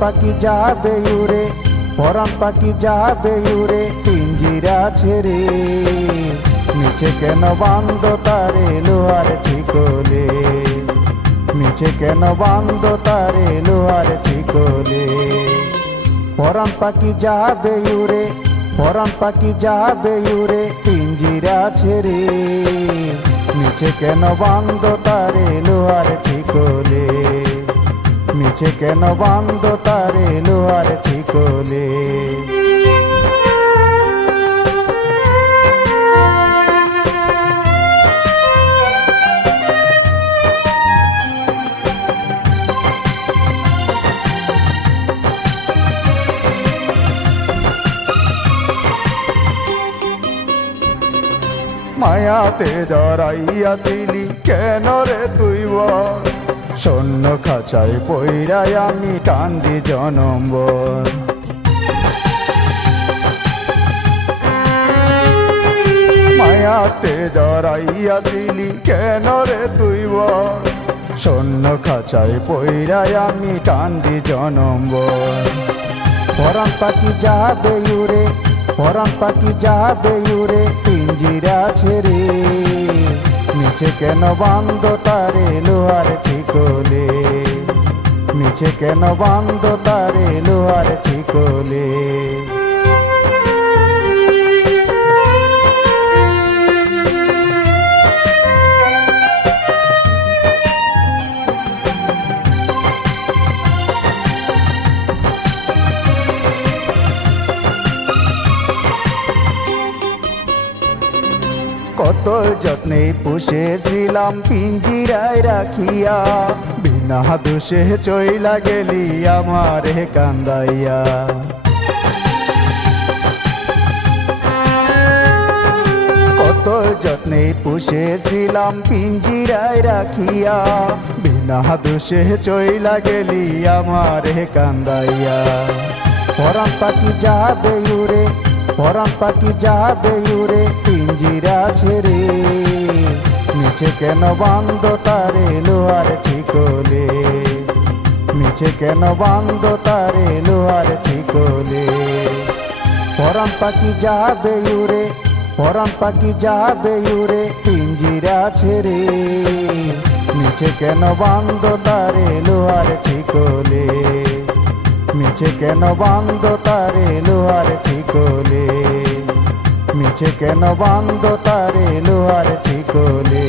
পাখি যাবে উড়ে, পরাণ পাখি যাবে উড়ে পিঞ্জিরা ছেড়ে। নিচে কেন বান্ধ তারে লোহার চিকলে, নিচে কেন বান্ধ তারে লোহার চিকলে। পরাণ পাখি যাবে উড়ে, পরাণ পাখি যাবে উড়ে পিঞ্জিরা ছেড়ে। নিচে কেন বান্ধ তারে লোহার চিকলে, নিচে কেন বান্ধ তারে লোহার চিকলে। মায়াতে জড়াইয়াছিলি কেন রে তুই বল, শূন্য খাঁচায় পইরাই আমি কান্দি জনম্বর। মায়াতে জড়াইয়াছিলি কেন রে তুই বল, শূন্য খাঁচায় পইরাই আমি কান্দি জনম্বর। পরাণ পাখি যাবে উড়ে, পরাণ পাখি যাবে উড়ে পিঞ্জিরা ছেড়ে। নিচে কেন বান্ধ তারে লোহার চিকলে, নিচে কেন বান্ধ তারে লোহার চিকলে। কত যত্নে পুষেছিলাম পিঞ্জিরায় রাখিয়া, বিনা দোষে চইলা গেলি আমারে কান্দাইয়া। কত যত্নে পুষেছিলাম পিঞ্জিরায় রাখিয়া, বিনা দোষে চইলা গেলি আমারে কান্দাইয়া। পরাণ পাখি যাবে উড়ে, পরাণ পাখি যাবে উড়ে পিঞ্জিরা ছেড়ে। নিচে কেন বান্ধ তারে লোহার চিকলে, নিচে কেন বান্ধ তারে লোহার চিকলে। পরাণ পাখি যাবে উড়ে, পরাণ পাখি যাবে উড়ে পিঞ্জিরা ছেড়ে। নিচে কেন বান্ধ তারে লোহার চিকলে, নিচে কেন বান্ধ তারে লোহার চিকলে, নিচে কেন বান্ধ তারে লোহার চিকলে।